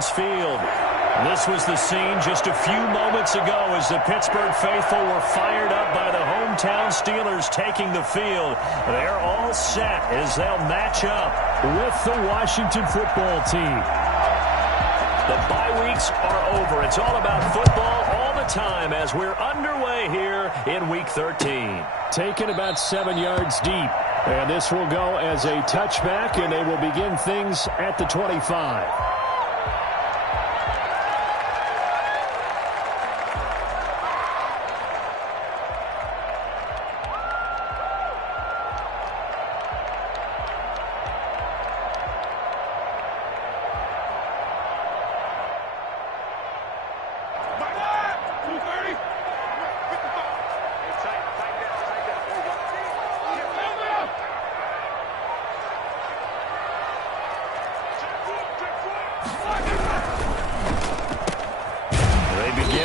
Heinz Field. This was the scene just a few moments ago as the Pittsburgh faithful were fired up by the hometown Steelers taking the field. They're all set as they'll match up with the Washington football team. The bye weeks are over. It's all about football all the time as we're underway here in Week 13. Taken about 7 yards deep. And this will go as a touchback, and they will begin things at the 25.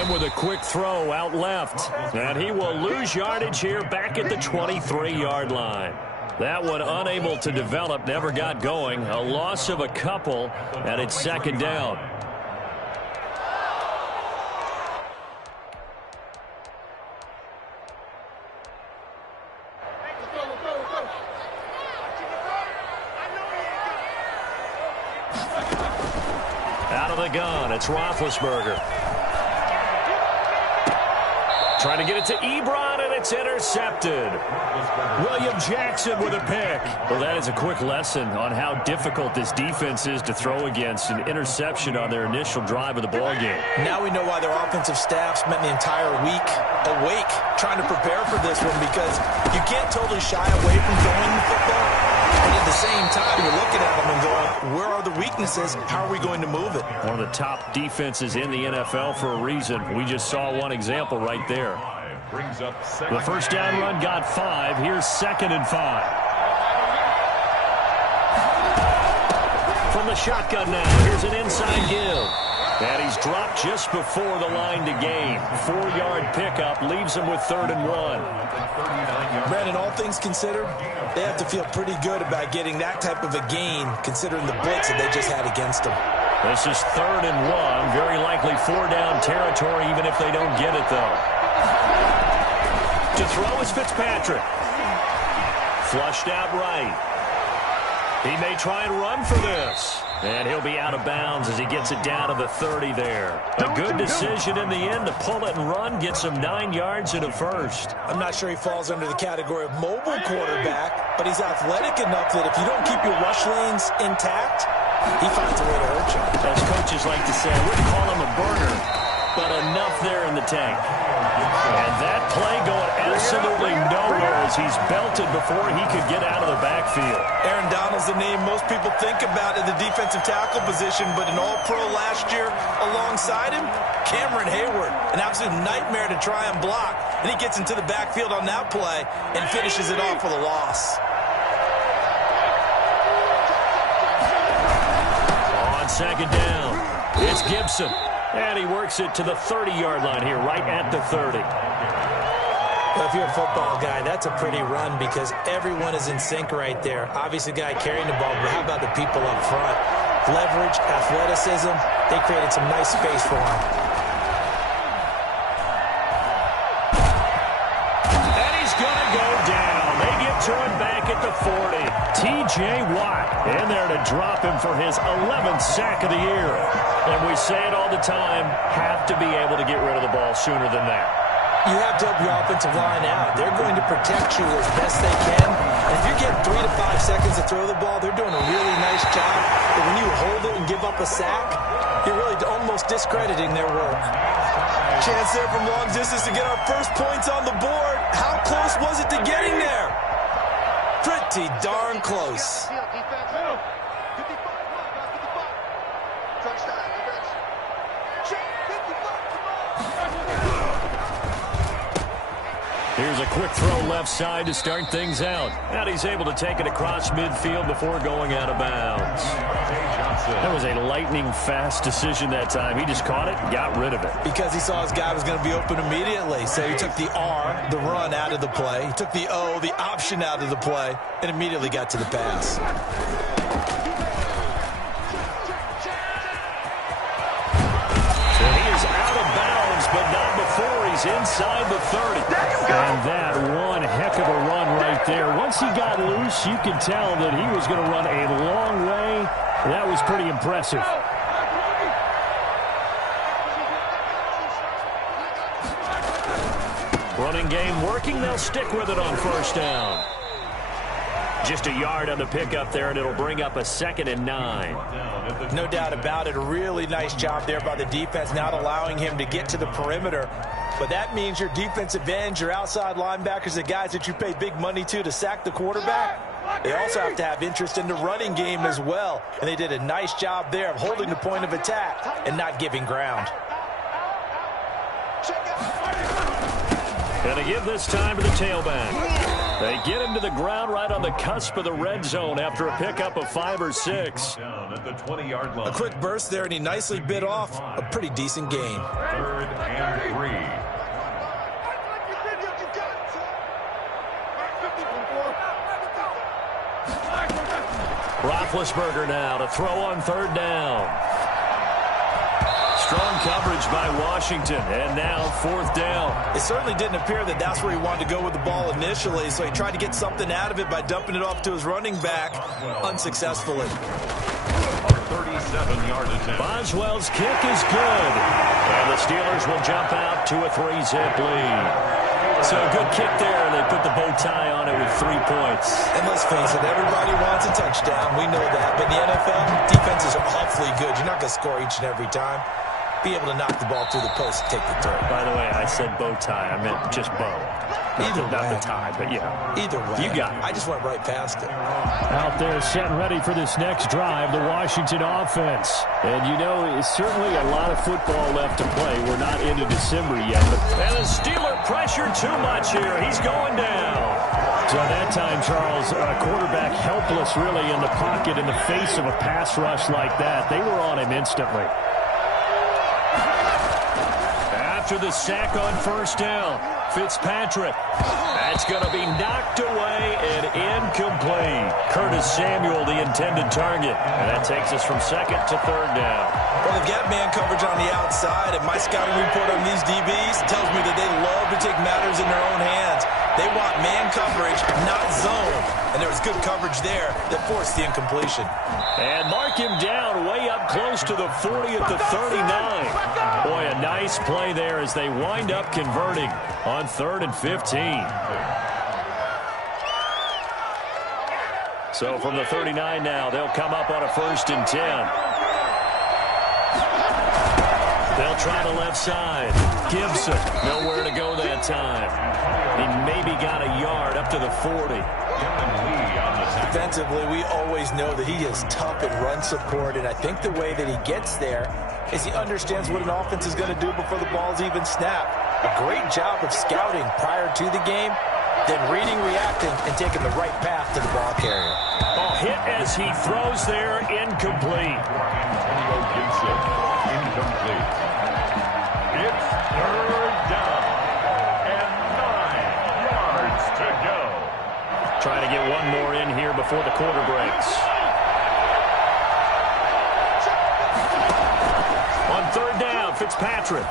With a quick throw out left. And he will lose yardage here back at the 23-yard line. That one unable to develop, never got going. A loss of a couple, and it's second down. Out of the gun, it's Roethlisberger. Trying to get it to Ebron, and it's intercepted. William Jackson with a pick. Well, that is a quick lesson on how difficult this defense is to throw against. An interception on their initial drive of the ballgame. Now we know why their offensive staff spent the entire week awake trying to prepare for this one, because you can't totally shy away from throwing the football. And at the same time, you're looking at them and going, where are the weaknesses? How are we going to move it? One of the top defenses in the NFL for a reason. We just saw one example right there. The first down run got 5. Here's 2nd and 5. From the shotgun now, here's an inside give. And he's dropped just before the line to gain. 4-yard pickup leaves him with 3rd and 1. Brandon, all things considered, they have to feel pretty good about getting that type of a gain, considering the blitz that they just had against them. This is 3rd and 1. Very likely 4-down territory, even if they don't get it, though. To throw is Fitzpatrick. Flushed out right. He may try and run for this. And he'll be out of bounds as he gets it down to the 30 there. A good decision in the end to pull it and run, get some 9 yards and a first. I'm not sure he falls under the category of mobile quarterback, but he's athletic enough that if you don't keep your rush lanes intact, he finds a way to hurt you. As coaches like to say, I wouldn't call him a burner, but enough there in the tank. And that play going absolutely nowhere as he's belted before he could get out of the backfield. Aaron Donald's the name most people think about in the defensive tackle position, but an all-pro last year alongside him, Cameron Hayward. An absolute nightmare to try and block. And he gets into the backfield on that play and finishes it off with a loss. On 2nd down, it's Gibson. And he works it to the 30-yard line here, right at the 30. Well, if you're a football guy, that's a pretty run because everyone is in sync right there. Obviously, the guy carrying the ball, but how about the people up front? Leverage, athleticism, they created some nice space for him. And he's going to go down. They get to him back at the 40. T.J. Watt in there to drop him for his 11th sack of the year. And we say it all the time, have to be able to get rid of the ball sooner than that. You have to help your offensive line out. They're going to protect you as best they can. And if you're getting 3 to 5 seconds to throw the ball, they're doing a really nice job. But when you hold it and give up a sack, you're really almost discrediting their work. Chance there from long distance to get our first points on the board. How close was it to getting there? Pretty darn close. Here's a quick throw left side to start things out. And he's able to take it across midfield before going out of bounds. That was a lightning-fast decision that time. He just caught it and got rid of it. Because he saw his guy was going to be open immediately. So he took the R, the run, out of the play. He took the O, the option, out of the play, and immediately got to the pass. is inside the 30. And that one heck of a run right there. Once he got loose, you could tell that he was going to run a long way. That was pretty impressive. Running game working. They'll stick with it on first down. Just a yard on the pickup there, and it'll bring up a 2nd and 9. No doubt about it. A really nice job there by the defense, not allowing him to get to the perimeter. But that means your defensive ends, your outside linebackers, the guys that you pay big money to sack the quarterback, they also have to have interest in the running game as well. And they did a nice job there of holding the point of attack and not giving ground. Going to give this time to the tailback. They get him to the ground right on the cusp of the red zone after a pickup of 5 or 6. Down at the 20-yard line. A quick burst there, and he nicely bit off a pretty decent gain. 3rd and 3. Roethlisberger now to throw on 3rd down. Strong coverage by Washington, and now 4th down. It certainly didn't appear that that's where he wanted to go with the ball initially, so he tried to get something out of it by dumping it off to his running back unsuccessfully. 37-yard attempt. Boswell's kick is good, and the Steelers will jump out to a 3-zip lead. So a good kick there, and they put the bow tie on it with 3 points. And let's face it, everybody wants a touchdown. We know that. But in the NFL, defenses are awfully good. You're not going to score each and every time. Be able to knock the ball through the post and take the throw. By the way, I said bow tie. I meant just bow. Not the tie, but yeah. Either way. You got it. I just went right past it. Out there set and ready for this next drive, the Washington offense. And you know, it's certainly a lot of football left to play. We're not into December yet. And the Steeler pressure too much here. He's going down. So at that time, Charles, quarterback helpless really in the pocket in the face of a pass rush like that. They were on him instantly. After the sack on 1st down, Fitzpatrick. That's going to be knocked away and incomplete. Curtis Samuel, the intended target. And that takes us from 2nd to 3rd down. Well, they've got man coverage on the outside, and my scouting report on these DBs tells me that they love to take matters in their own hands. They want man coverage, not zone. And there was good coverage there that forced the incompletion. And mark him down way up close to the 40 at the 39. Boy, a nice play there as they wind up converting on 3rd and 15. So from the 39 now, they'll come up on a 1st and 10. They'll try the left side. Gibson, nowhere to go that time. He maybe got a yard up to the 40. Defensively, we always know that he is tough in run support, and I think the way that he gets there is he understands what an offense is going to do before the ball's even snapped. A great job of scouting prior to the game, then reading, reacting, and taking the right path to the ball carrier. A hit as he throws there, incomplete. Incomplete. It's 3rd down and 9 yards to go. Trying to get one more in here before the quarter breaks. On 3rd down, Fitzpatrick.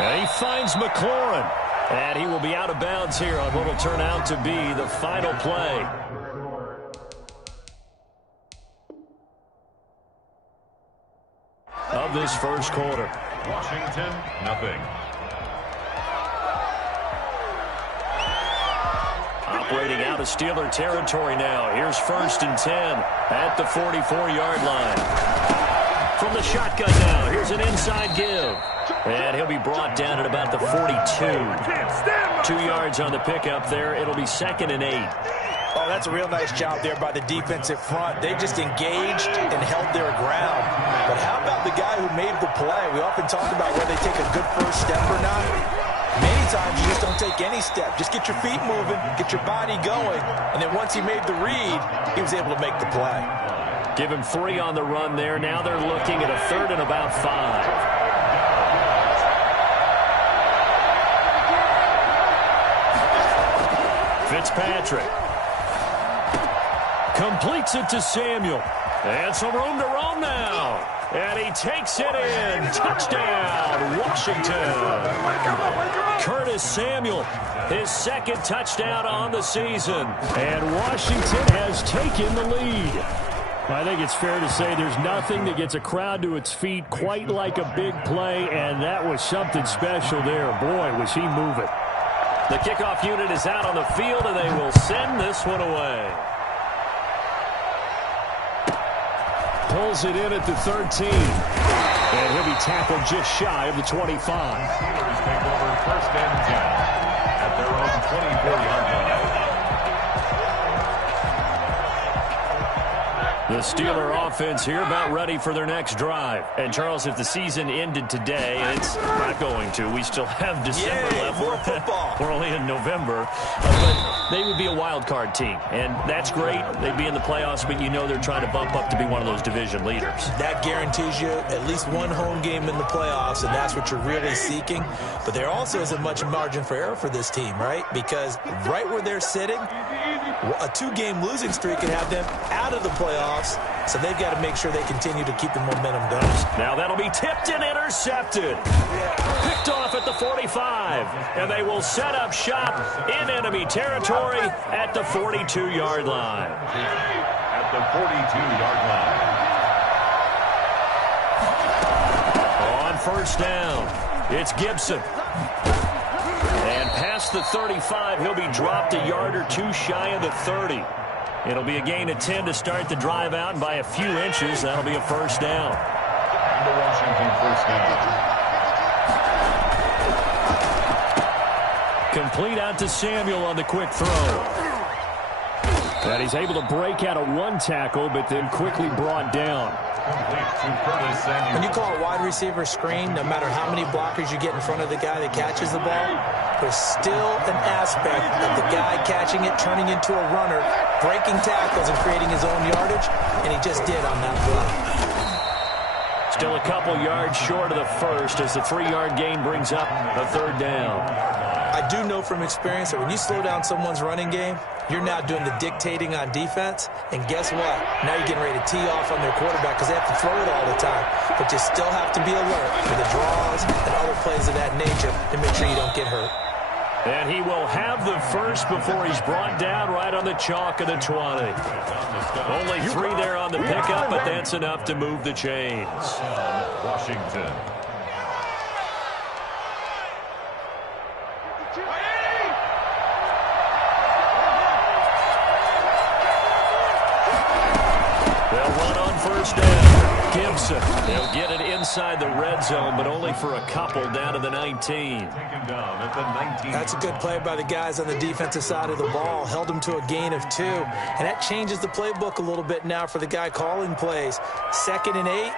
And he finds McLaurin. And he will be out of bounds here on what will turn out to be the final play. Of this first quarter. Washington, nothing. Operating out of Steeler territory now. Here's 1st and 10 at the 44-yard line. From the shotgun now, here's an inside give. And he'll be brought down at about the 42. 2 yards on the pickup there. It'll be 2nd and 8. Oh, that's a real nice job there by the defensive front. They just engaged and held their ground. But how about the guy who made the play? We often talk about whether they take a good first step or not. Many times you just don't take any step. Just get your feet moving, get your body going, and then once he made the read, he was able to make the play. Give him 3 on the run there. Now they're looking at a 3rd and about 5. Fitzpatrick completes it to Samuel. And some room to roam now. And he takes it in. Touchdown, Washington. Curtis Samuel, his second touchdown on the season. And Washington has taken the lead. I think it's fair to say there's nothing that gets a crowd to its feet quite like a big play, and that was something special there. Boy, was he moving. The kickoff unit is out on the field, and they will send this one away. Pulls it in at the 13. And he'll be tackled just shy of the 25. Steelers take over 1st and 10 at their own 24-yard line. The Steeler offense here about ready for their next drive. And, Charles, if the season ended today, and it's not going to, we still have December left. More football. We're only in November. But they would be a wild card team, and that's great. They'd be in the playoffs, but you know they're trying to bump up to be one of those division leaders. That guarantees you at least one home game in the playoffs, and that's what you're really seeking. But there also isn't much margin for error for this team, right? Because right where they're sitting, a 2-game losing streak can have them out of the playoffs, so they've got to make sure they continue to keep the momentum going. Now that'll be tipped and intercepted. Picked off at the 45, and they will set up shop in enemy territory at the 42-yard line. At the 42-yard line. On first down, it's Gibson. And past the 35, he'll be dropped a yard or two shy of the 30. It'll be a gain of 10 to start the drive out, and by a few inches, that'll be a first down. And the Washington first down. Complete out to Samuel on the quick throw. And he's able to break out of one tackle, but then quickly brought down. When you call a wide receiver screen, no matter how many blockers you get in front of the guy that catches the ball, there's still an aspect of the guy catching it, turning into a runner, breaking tackles and creating his own yardage, and he just did on that play. Still a couple yards short of the first as the 3-yard gain brings up a third down. I do know from experience that when you slow down someone's running game, you're now doing the dictating on defense. And guess what? Now you're getting ready to tee off on their quarterback because they have to throw it all the time. But you still have to be alert for the draws and other plays of that nature to make sure you don't get hurt. And he will have the first before he's brought down right on the chalk of the 20. Only 3 there on the pickup, but that's enough to move the chains. Washington. First down, Gibson. They'll get it inside the red zone, but only for a couple down to the 19. That's a good play by the guys on the defensive side of the ball. Held them to a gain of 2. And that changes the playbook a little bit now for the guy calling plays. 2nd and 8.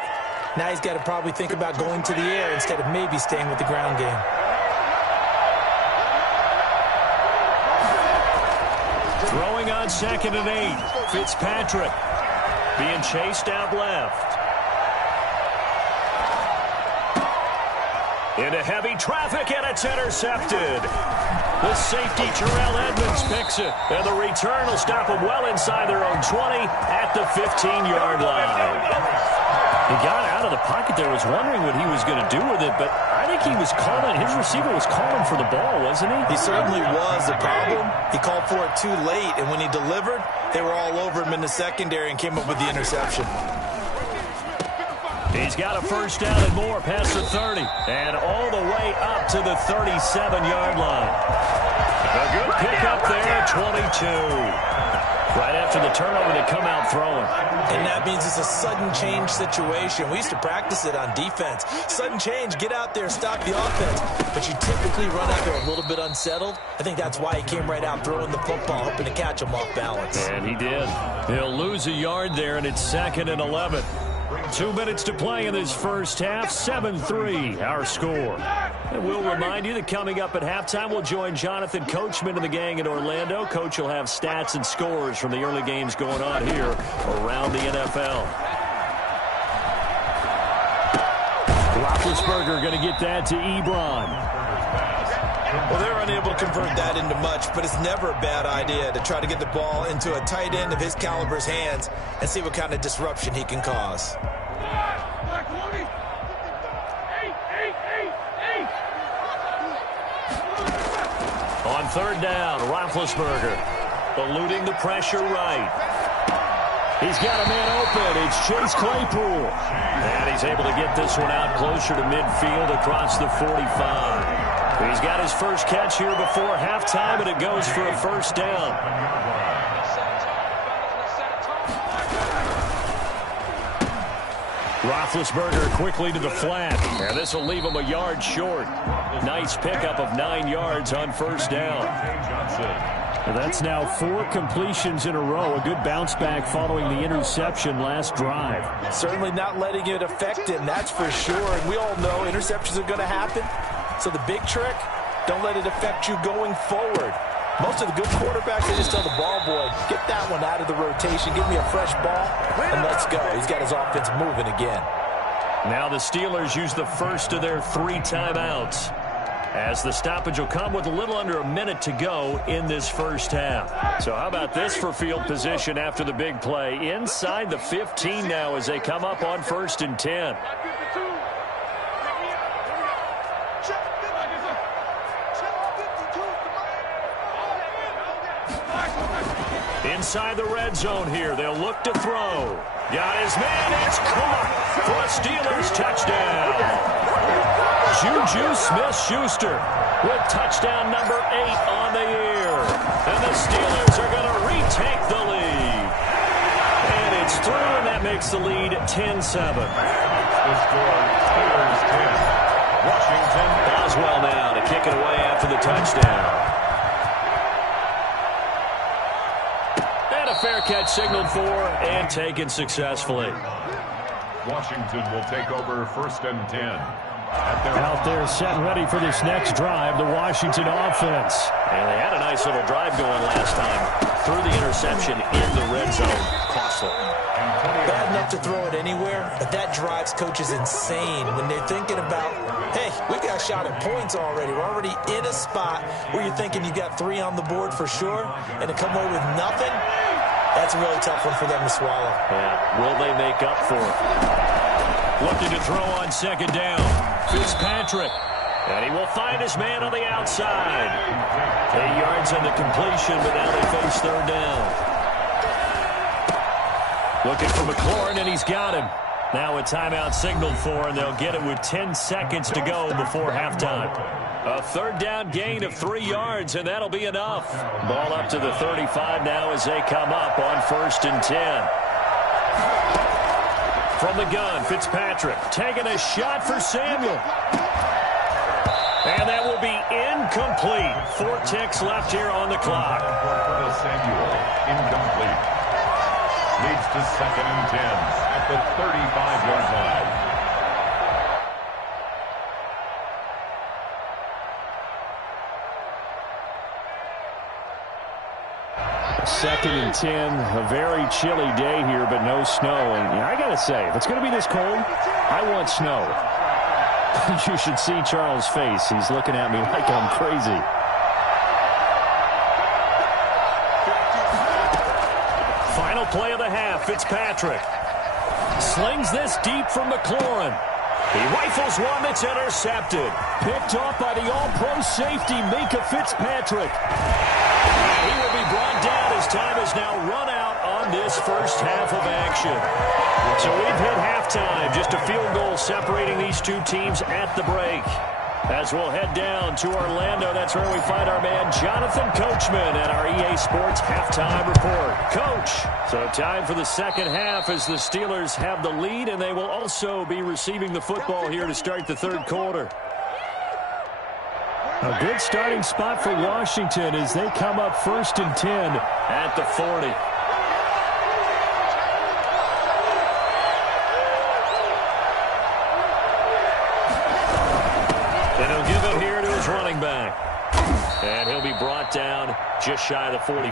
Now he's got to probably think about going to the air instead of maybe staying with the ground game. Throwing on 2nd and 8. Fitzpatrick. Being chased out left. Into heavy traffic, and it's intercepted. The safety, Terrell Edmonds, picks it. And the return will stop them well inside their own 20 at the 15-yard line. He got out of the pocket there, was wondering what he was going to do with it, but I think he was calling, his receiver was calling for the ball, wasn't he? He certainly was. The problem, he called for it too late, and when he delivered, they were all over him in the secondary and came up with the interception. He's got a first down and more past the 30, and all the way up to the 37-yard line. A good pickup there, 22. Right after the turnover, they come out throwing. And that means it's a sudden change situation. We used to practice it on defense. Sudden change, get out there, stop the offense. But you typically run out there a little bit unsettled. I think that's why he came right out throwing the football, hoping to catch him off balance. And he did. He'll lose a yard there, and it's 2nd and 11. 2 minutes to play in this first half. 7-3, our score. And we'll remind you that coming up at halftime, we'll join Jonathan Coachman and the gang in Orlando. Coach will have stats and scores from the early games going on here around the NFL. Roethlisberger going to get that to Ebron. Well, they're unable to convert that into much, but it's never a bad idea to try to get the ball into a tight end of his caliber's hands and see what kind of disruption he can cause. On third down, Roethlisberger eluding the pressure right. He's got a man open. It's Chase Claypool. And he's able to get this one out closer to midfield across the 45. He's got his first catch here before halftime, and it goes for a first down. Roethlisberger quickly to the flat. And this will leave him a yard short. Nice pickup of 9 yards on first down. That's now 4 completions in a row. A good bounce back following the interception last drive. Certainly not letting it affect him, that's for sure. And we all know interceptions are going to happen. So the big trick, don't let it affect you going forward. Most of the good quarterbacks, they just tell the ball boy, get that one out of the rotation, give me a fresh ball, and let's go. He's got his offense moving again. Now the Steelers use the first of their 3 timeouts, as the stoppage will come with a little under a minute to go in this first half. So how about this for field position after the big play? Inside the 15 now as they come up on 1st and 10. Inside the red zone here. They'll look to throw. Got his man. It's caught for a Steelers touchdown. Juju Smith-Schuster with touchdown number 8 on the year. And the Steelers are going to retake the lead. And it's through, and that makes the lead 10-7. The score, Steelers 10. Washington. Boswell now to kick it away after the touchdown. Fair catch signaled for and taken successfully. Washington will take over 1st and 10. Out there set ready for this next drive, the Washington offense. And they had a nice little drive going last time. Threw the interception in the red zone. Costly. Bad enough to throw it anywhere, but that drives coaches insane when they're thinking about, hey, we got a shot at points already. We're already in a spot where you're thinking you got 3 on the board for sure, and to come away with nothing, that's a really tough one for them to swallow. Yeah. Will they make up for it? Looking to throw on 2nd down. Fitzpatrick. And he will find his man on the outside. 8 yards on the completion, but now they face 3rd down. Looking for McLaurin, and he's got him. Now a timeout signaled for, and they'll get it with 10 seconds to go before halftime. A 3rd down gain of 3 yards, and that'll be enough. Ball up to the 35 now as they come up on 1st and 10. From the gun, Fitzpatrick taking a shot for Samuel. And that will be incomplete. 4 ticks left here on the clock. Samuel, incomplete. Leads to 2nd and 10 at the 35-yard line. 2nd and 10, a very chilly day here, but no snow. And I got to say, if it's going to be this cold, I want snow. You should see Charles' face. He's looking at me like I'm crazy. Final play of the half, Fitzpatrick. Slings this deep from McLaurin. He rifles one that's intercepted. Picked off by the all-pro safety, Minka Fitzpatrick. He will be brought down as time has now run out on this first half of action. So we've hit halftime. Just a field goal separating these two teams at the break. As we'll head down to Orlando, that's where we find our man Jonathan Coachman at our EA Sports Halftime Report. Coach, so time for the second half as the Steelers have the lead, and they will also be receiving the football here to start the third quarter. A good starting spot for Washington as they come up 1st and 10 at the 40. And he'll give it here to his running back. And he'll be brought down just shy of the 45.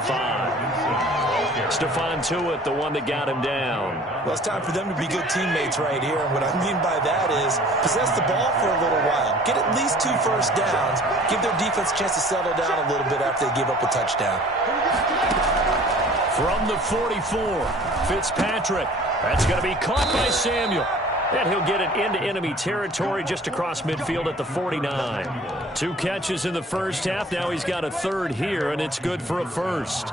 Stephon Tuitt, the one that got him down. Well, it's time for them to be good teammates right here. And what I mean by that is possess the ball for a little while. Get at least 2 first downs. Give their defense a chance to settle down a little bit after they give up a touchdown. From the 44, Fitzpatrick. That's going to be caught by Samuel. And he'll get it into enemy territory just across midfield at the 49. 2 catches in the first half. Now he's got a third here, and it's good for a first.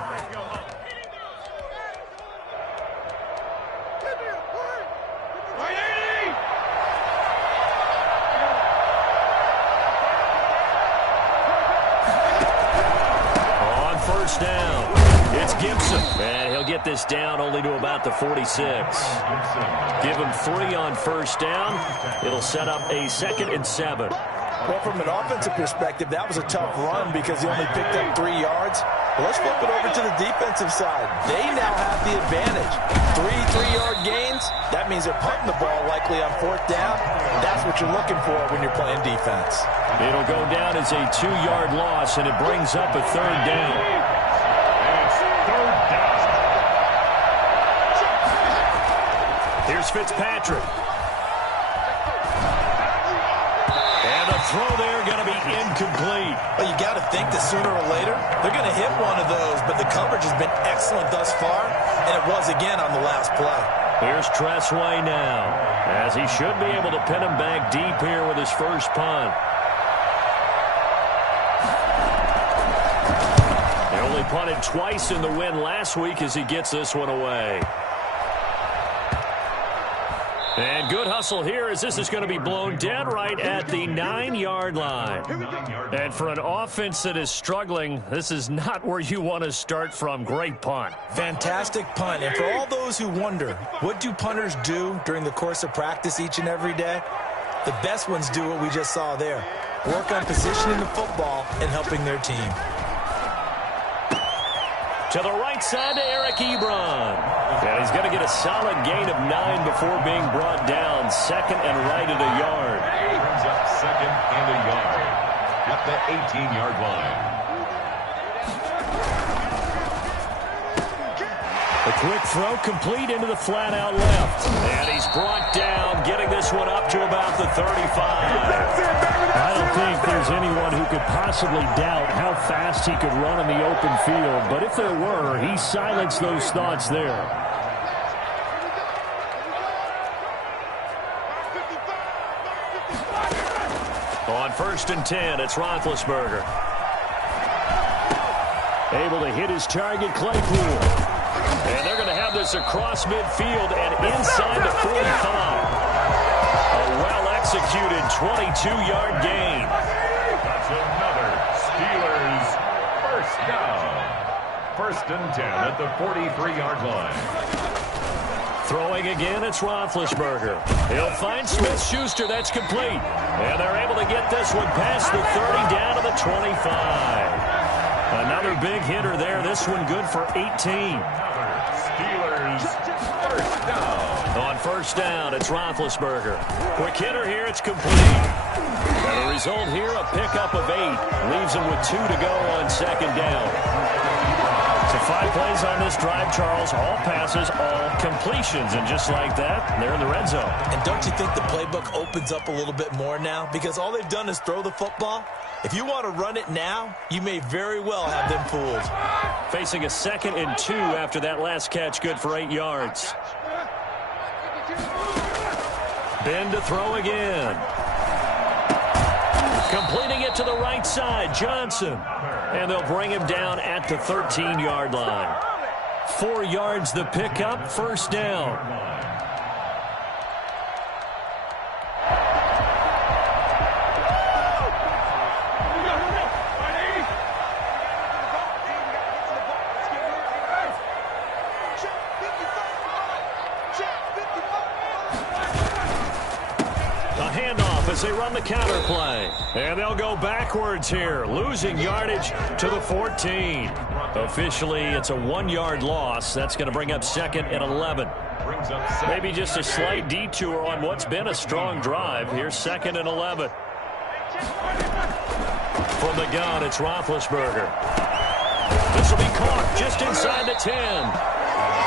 On first down, it's Gibson. And he'll get this down only to about the 46. Give him 3 on first down. It'll set up a 2nd and 7. Well, from an offensive perspective, that was a tough run because he only picked up 3 yards. Well, let's flip it over to the defensive side. They now have the advantage. 3 3-yard gains. That means they're punting the ball likely on 4th down. That's what you're looking for when you're playing defense. It'll go down as a 2-yard loss, and it brings up a 3rd down. Here's Fitzpatrick. And the throw there going to be incomplete. Well, you got to think that sooner or later they're going to hit one of those, but the coverage has been excellent thus far, and it was again on the last play. Here's Tressway now, as he should be able to pin him back deep here with his first punt. He only punted twice in the win last week as he gets this one away. And good hustle here as this is going to be blown dead right at the 9-yard line. And for an offense that is struggling, this is not where you want to start from. Great punt. Fantastic punt. And for all those who wonder, what do punters do during the course of practice each and every day? The best ones do what we just saw there. Work on positioning the football and helping their team. To the right side to Eric Ebron. And he's going to get a solid gain of 9 before being brought down. 2nd and right at a yard. Brings up 2nd and a yard at the 18-yard line. A quick throw complete into the flat out left. And he's brought down, getting this one up to about the 35. I don't think there's anyone who could possibly doubt how fast he could run in the open field. But if there were, he silenced those thoughts there. On 1st and 10, it's Roethlisberger. Able to hit his target, Claypool. And they're going to have this across midfield and inside the 45. A well-executed 22-yard gain. That's another Steelers first down. 1st and 10 at the 43-yard line. Throwing again, it's Roethlisberger. He'll find Smith-Schuster. That's complete. And they're able to get this one past the 30 down to the 25. Another big hitter there. This one good for 18. Steelers first down. On 1st down, it's Roethlisberger. Quick hitter here. It's complete. And the result here, a pickup of 8. Leaves him with 2 to go on 2nd down. So 5 plays on this drive, Charles. All passes, all completions. And just like that, they're in the red zone. And don't you think the playbook opens up a little bit more now? Because all they've done is throw the football. If you want to run it now, you may very well have them fooled. Facing a 2nd and 2 after that last catch, good for 8 yards. Ben to throw again. Completing it to the right side, Johnson. And they'll bring him down at the 13-yard line. 4 yards the pickup, 1st down. As they run the counter play. And they'll go backwards here, losing yardage to the 14. Officially, it's a 1-yard loss. That's going to bring up 2nd and 11. Maybe just a slight detour on what's been a strong drive. Here's 2nd and 11. From the gun, it's Roethlisberger. This will be caught just inside the 10.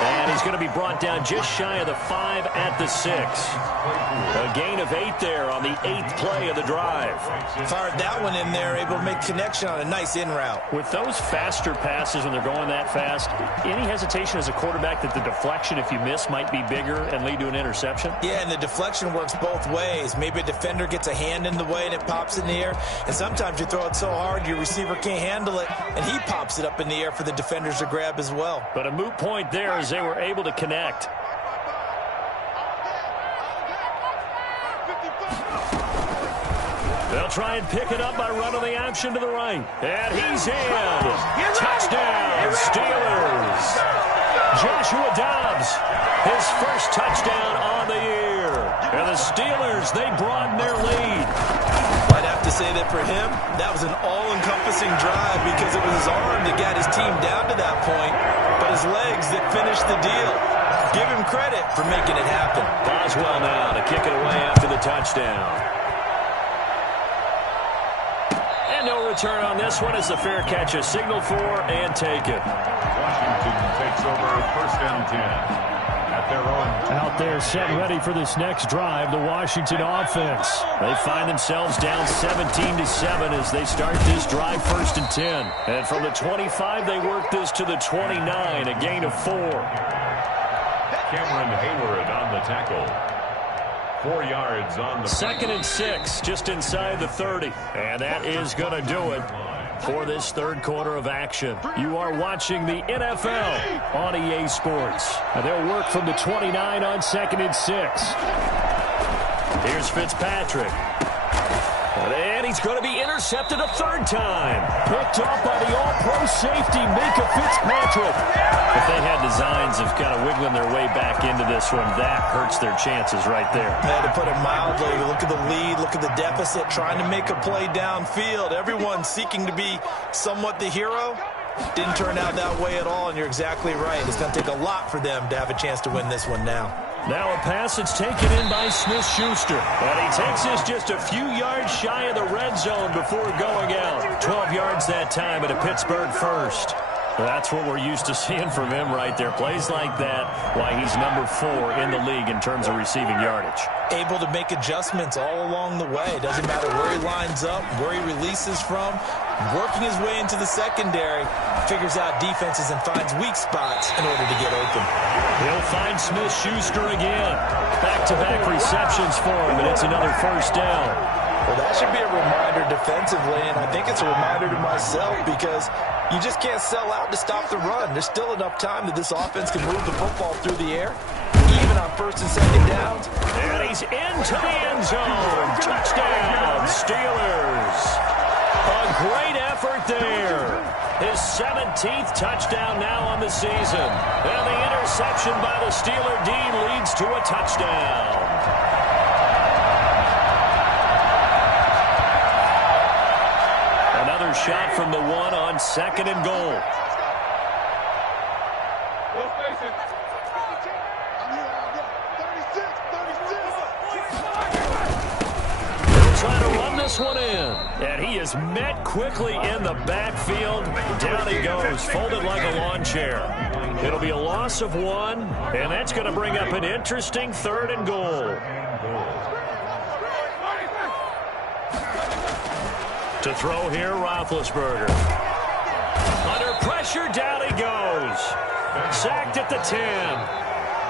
And he's going to be brought down just shy of the 5 at the 6. A gain of 8 there on the 8th play of the drive. Fired that one in there, able to make connection on a nice in route. With those faster passes when they're going that fast, any hesitation as a quarterback that the deflection, if you miss, might be bigger and lead to an interception? Yeah, and the deflection works both ways. Maybe a defender gets a hand in the way and it pops in the air. And sometimes you throw it so hard your receiver can't handle it, and he pops it up in the air for the defenders to grab as well. But a moot point there as they were able to connect. They'll try and pick it up by running the option to the right. And he's in. Touchdown, Steelers. Joshua Dobbs, his first touchdown on the year. And the Steelers, they broaden their lead. I'd have to say that for him, that was an all-encompassing drive because it was his arm that got his team down to that point, but his legs that finished the deal. Give him credit for making it happen. Boswell now to kick it away after the touchdown. And no return on this one as the fair catch is signaled for and taken. Washington takes over 1st and 10. Their own. Out there set ready for this next drive, the Washington offense. They find themselves down 17-7 as they start this drive 1st and 10. And from the 25, they work this to the 29, a gain of 4. Cameron Hayward on the tackle. 4 yards on the 2nd and 6, just inside the 30. And that is going to do it for this 3rd quarter of action. You are watching the NFL on EA Sports. And they'll work from the 29 on 2nd and 6. Here's Fitzpatrick. And he's going to be intercepted a 3rd time. Picked off by the all-pro safety, Minka Fitzpatrick. If they had designs of kind of wiggling their way back into this one, that hurts their chances right there. To put it mildly, look at the lead, look at the deficit, trying to make a play downfield. Everyone seeking to be somewhat the hero. Didn't turn out that way at all, and you're exactly right. It's going to take a lot for them to have a chance to win this one now. Now a pass that's taken in by Smith-Schuster. And he takes this just a few yards shy of the red zone before going out. 12 yards that time at a Pittsburgh first. That's what we're used to seeing from him right there. Plays like that, why he's number 4 in the league in terms of receiving yardage. Able to make adjustments all along the way. Doesn't matter where he lines up, where he releases from. Working his way into the secondary, figures out defenses and finds weak spots in order to get open. He'll find Smith-Schuster again. Back-to-back receptions for him, and it's another 1st down. Well, that should be a reminder defensively, and I think it's a reminder to myself because you just can't sell out to stop the run. There's still enough time that this offense can move the football through the air, even on 1st and 2nd downs. And he's into the end zone. Touchdown, Steelers. A great effort there. His 17th touchdown now on the season. And the interception by the Steeler D leads to a touchdown. Another shot from the 1 on 2nd and goal. Trying to run this one in. And he is met quickly in the backfield. Down he goes, folded like a lawn chair. It'll be a loss of 1, and that's going to bring up an interesting 3rd and goal. To throw here, Roethlisberger. Under pressure, down he goes. Sacked at the 10.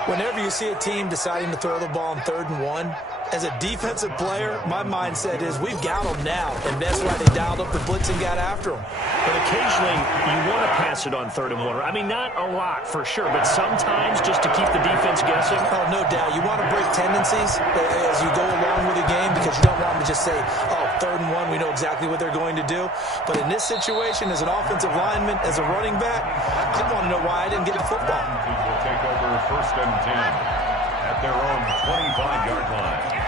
Whenever you see a team deciding to throw the ball on 3rd and 1, as a defensive player, my mindset is we've got them now, and that's why they dialed up the blitz and got after them. But occasionally, you want to pass it on 3rd and 1. I mean, not a lot for sure, but sometimes just to keep the defense guessing. Oh, no doubt. You want to break tendencies as you go along with the game because you don't want them to just say, oh, 3rd and 1, we know exactly what they're going to do. But in this situation, as an offensive lineman, as a running back, I want to know why I didn't get the football. Will take over 1st and 10 at their own 25-yard line.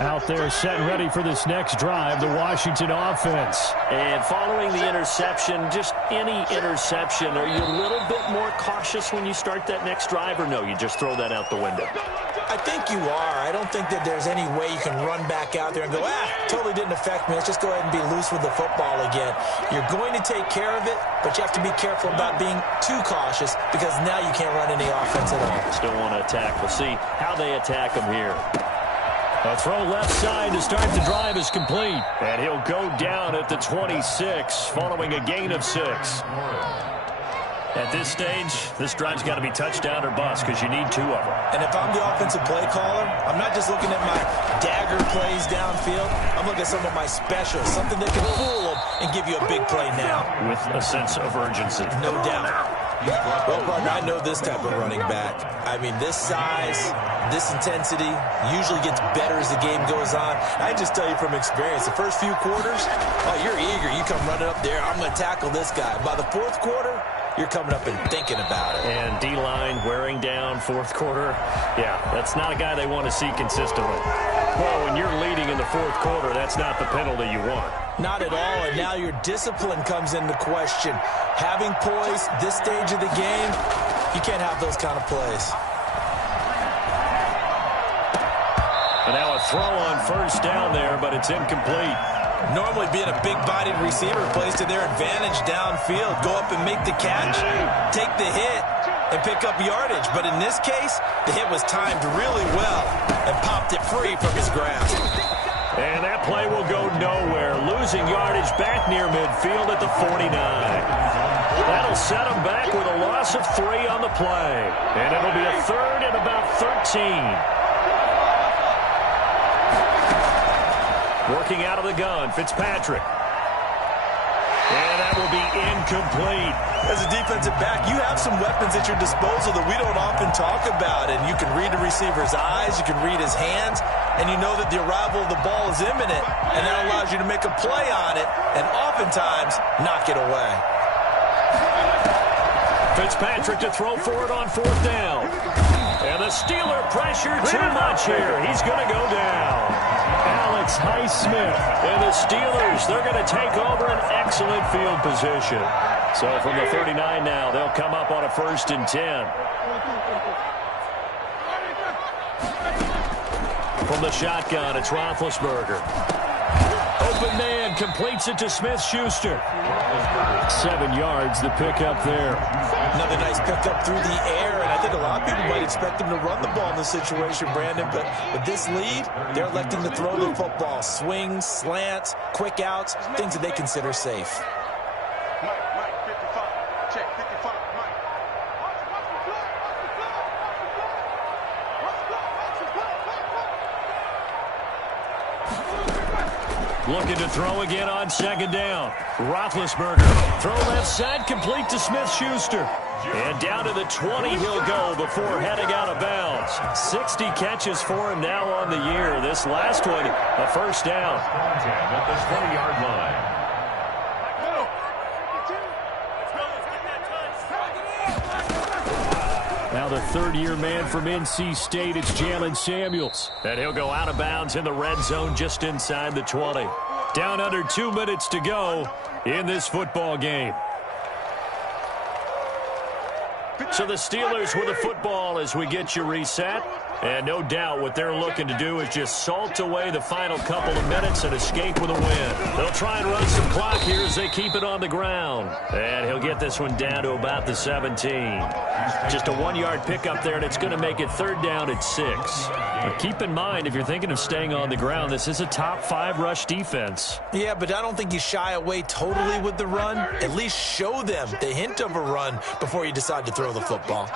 Out there set and ready for this next drive, the Washington offense. And following the interception, just any interception, are you a little bit more cautious when you start that next drive, or no, you just throw that out the window? I think you are. I don't think that there's any way you can run back out there and go, totally didn't affect me. Let's just go ahead and be loose with the football again. You're going to take care of it, but you have to be careful about being too cautious because now you can't run any offense at all. Still want to attack. We'll see how they attack them here. A throw left side to start the drive is complete. And he'll go down at the 26 following a gain of 6. At this stage, this drive's got to be touchdown or bust because you need 2 of them. And if I'm the offensive play caller, I'm not just looking at my dagger plays downfield. I'm looking at some of my specials, something that can fool them and give you a big play now. With a sense of urgency. No doubt. Well, partner, I know this type of running back. I mean, this size, this intensity usually gets better as the game goes on. I just tell you from experience, the first few quarters, you're eager. You come running up there, I'm going to tackle this guy. By the fourth quarter, you're coming up and thinking about it. And D-line wearing down fourth quarter. Yeah, that's not a guy they want to see consistently. Well, when you're leading in the fourth quarter, that's not the penalty you want. Not at all, and now your discipline comes into question. Having poise this stage of the game, you can't have those kind of plays. And now a throw on first down there, but it's incomplete. Normally being a big-bodied receiver plays to their advantage downfield. Go up and make the catch, take the hit, and pick up yardage. But in this case, the hit was timed really well and popped it free from his grasp. And that play will go nowhere. Losing yardage back near midfield at the 49. That'll set him back with a loss of 3 on the play. And it'll be a third and about 13. Working out of the gun, Fitzpatrick. And that will be incomplete. As a defensive back, you have some weapons at your disposal that we don't often talk about. And you can read the receiver's eyes, you can read his hands, and you know that the arrival of the ball is imminent. And that allows you to make a play on it and oftentimes knock it away. Fitzpatrick to throw for it on fourth down. And the Steeler pressure too much here. He's going to go down. Alex Highsmith and the Steelers, they're going to take over an excellent field position. So from the 39 now, they'll come up on a 1st and 10. From the shotgun, it's Roethlisberger. Open man completes it to Smith-Schuster. 7 yards, the pickup there. Another nice pickup through the air, and I think a lot of people might expect him to run the ball in this situation, Brandon, but with this lead, they're electing to throw the football. Swings, slants, quick outs, things that they consider safe. Looking to throw again on 2nd down. Roethlisberger. Throw left side, complete to Smith-Schuster. And down to the 20 he'll go before heading out of bounds. 60 catches for him now on the year. This last one, a 1st down. At the 20-yard line. Now the 3rd-year man from NC State, it's Jalen Samuels. And he'll go out of bounds in the red zone just inside the 20. Down under 2 minutes to go in this football game. So the Steelers with the football as we get you reset. And no doubt what they're looking to do is just salt away the final couple of minutes and escape with a win. They'll try and run some clock here as they keep it on the ground. And he'll get this one down to about the 17. Just a 1-yard pickup there, and it's going to make it 3rd down at 6. But keep in mind, if you're thinking of staying on the ground, this is a top 5 rush defense. Yeah, but I don't think you shy away totally with the run. At least show them the hint of a run before you decide to throw the football.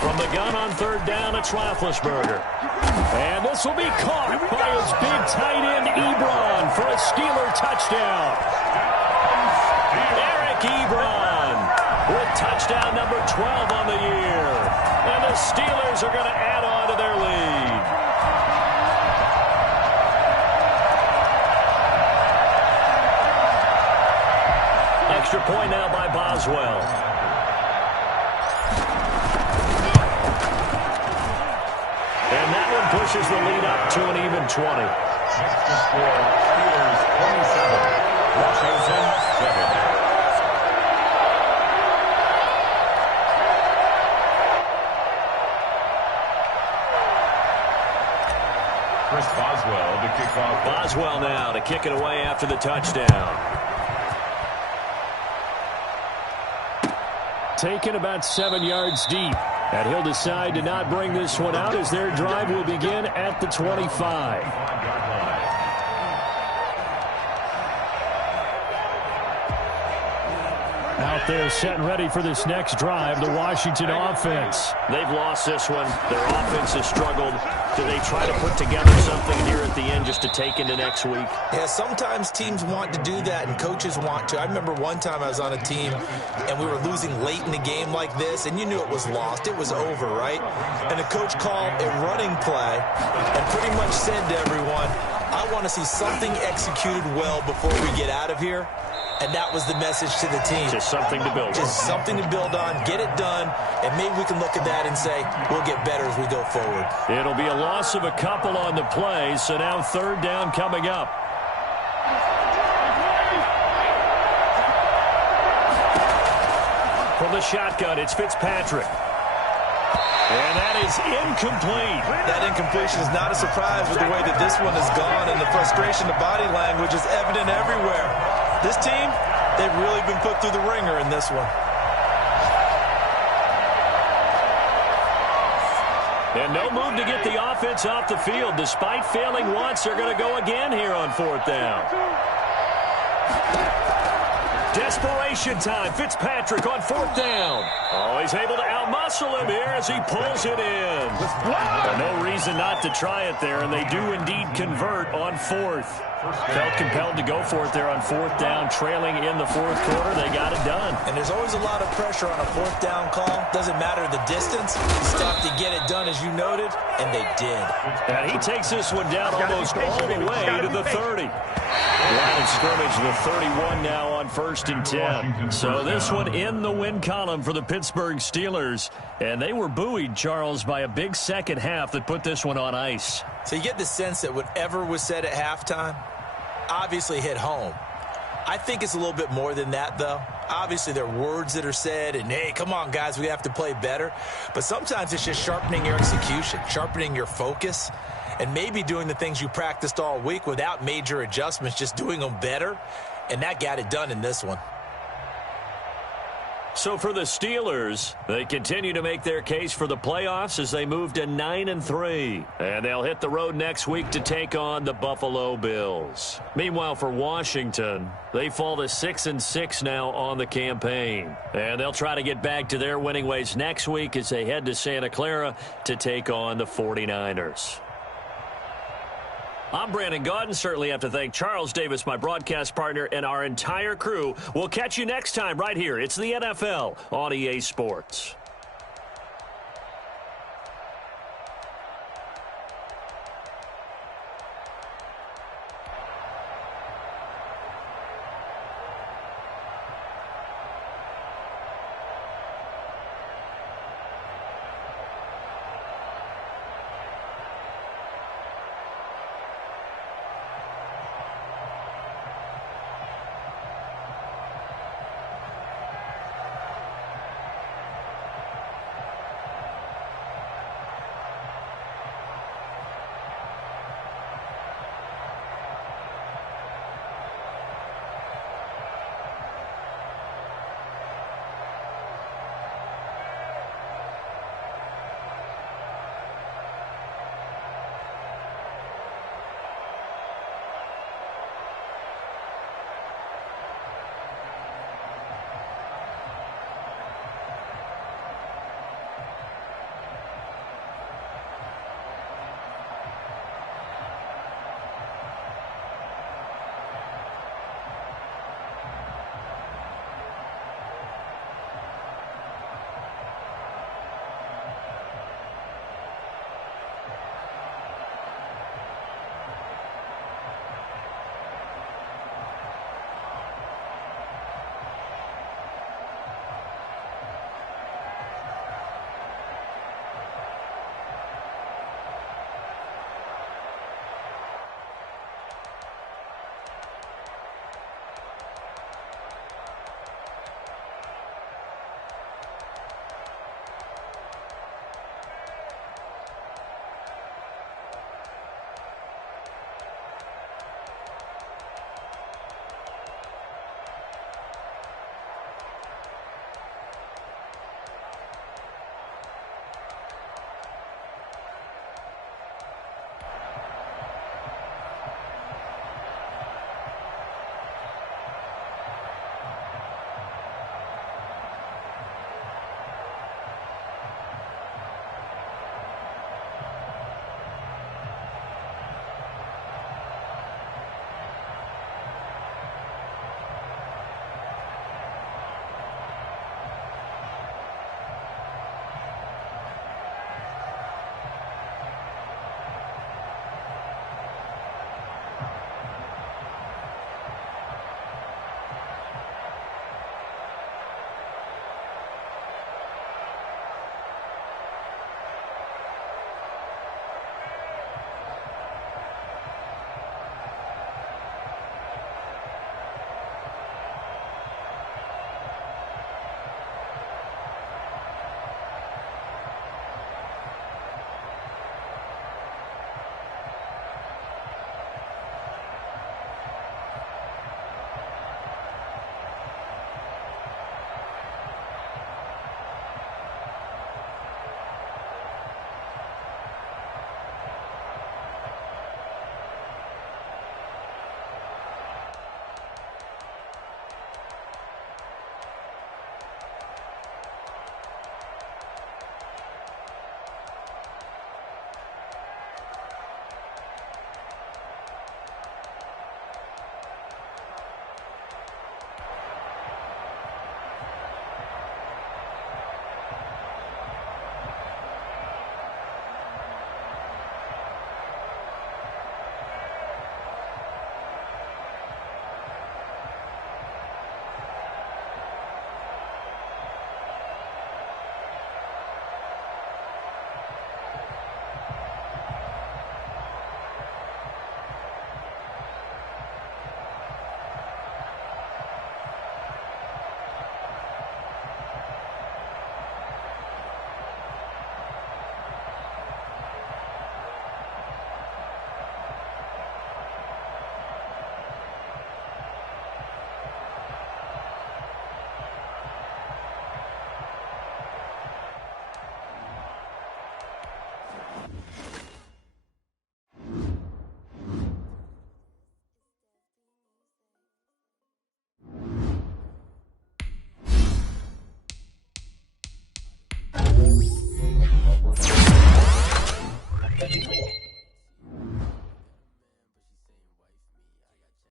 From the gun on 3rd down, it's Roethlisberger. And this will be caught by his big tight end, Ebron, for a Steeler touchdown. Eric Ebron with touchdown number 12 on the year. And the Steelers are going to add on to their lead. Extra point now by Boswell. pushes the lead up to an even 20. Next to score, Steelers 27, Washington 7. Chris Boswell to kick off. Boswell now to kick it away after the touchdown. Taken about 7 yards deep. And he'll decide to not bring this one out as their drive will begin at the 25. Out there set and ready for this next drive, the Washington offense. They've lost this one. Their offense has struggled. Do they try to put together something here at the end just to take into next week? Yeah, sometimes teams want to do that and coaches want to. I remember one time I was on a team and we were losing late in the game like this, and you knew it was lost. It was over, right? And the coach called a running play and pretty much said to everyone, I want to see something executed well before we get out of here. And that was the message to the team. Just something to build on. Just something to build on, get it done, and maybe we can look at that and say, we'll get better as we go forward. It'll be a loss of a couple on the play, so now third down coming up. From the shotgun, it's Fitzpatrick. And that is incomplete. That incompletion is not a surprise with the way that this one has gone, and the frustration, the body language is evident everywhere. This team, they've really been put through the ringer in this one. And no move to get the offense off the field. Despite failing once, they're going to go again here on fourth down. Desperation time. Fitzpatrick on fourth down. Oh, he's able to outmuscle him here as he pulls it in. No reason not to try it there, and they do indeed convert on fourth. Felt compelled to go for it there on fourth down, trailing in the fourth quarter. They got it done. And there's always a lot of pressure on a fourth down call. Doesn't matter the distance. It's tough to get it done, as you noted, and they did. And he takes this one down almost all the way to the 30. Line of scrimmage, the 31 now on 1st and 10. So this one in the win column for the Pittsburgh Steelers. And they were buoyed, Charles, by a big second half that put this one on ice. So you get the sense that whatever was said at halftime obviously hit home. I think it's a little bit more than that, though. Obviously, there are words that are said, and, hey, come on, guys, we have to play better. But sometimes it's just sharpening your execution, sharpening your focus, and maybe doing the things you practiced all week without major adjustments, just doing them better. And that got it done in this one. So for the Steelers, they continue to make their case for the playoffs as they move to 9-3. And they'll hit the road next week to take on the Buffalo Bills. Meanwhile, for Washington, they fall to 6-6 now on the campaign. And they'll try to get back to their winning ways next week as they head to Santa Clara to take on the 49ers. I'm Brandon Gaudin. Certainly have to thank Charles Davis, my broadcast partner, and our entire crew. We'll catch you next time right here. It's the NFL on EA Sports.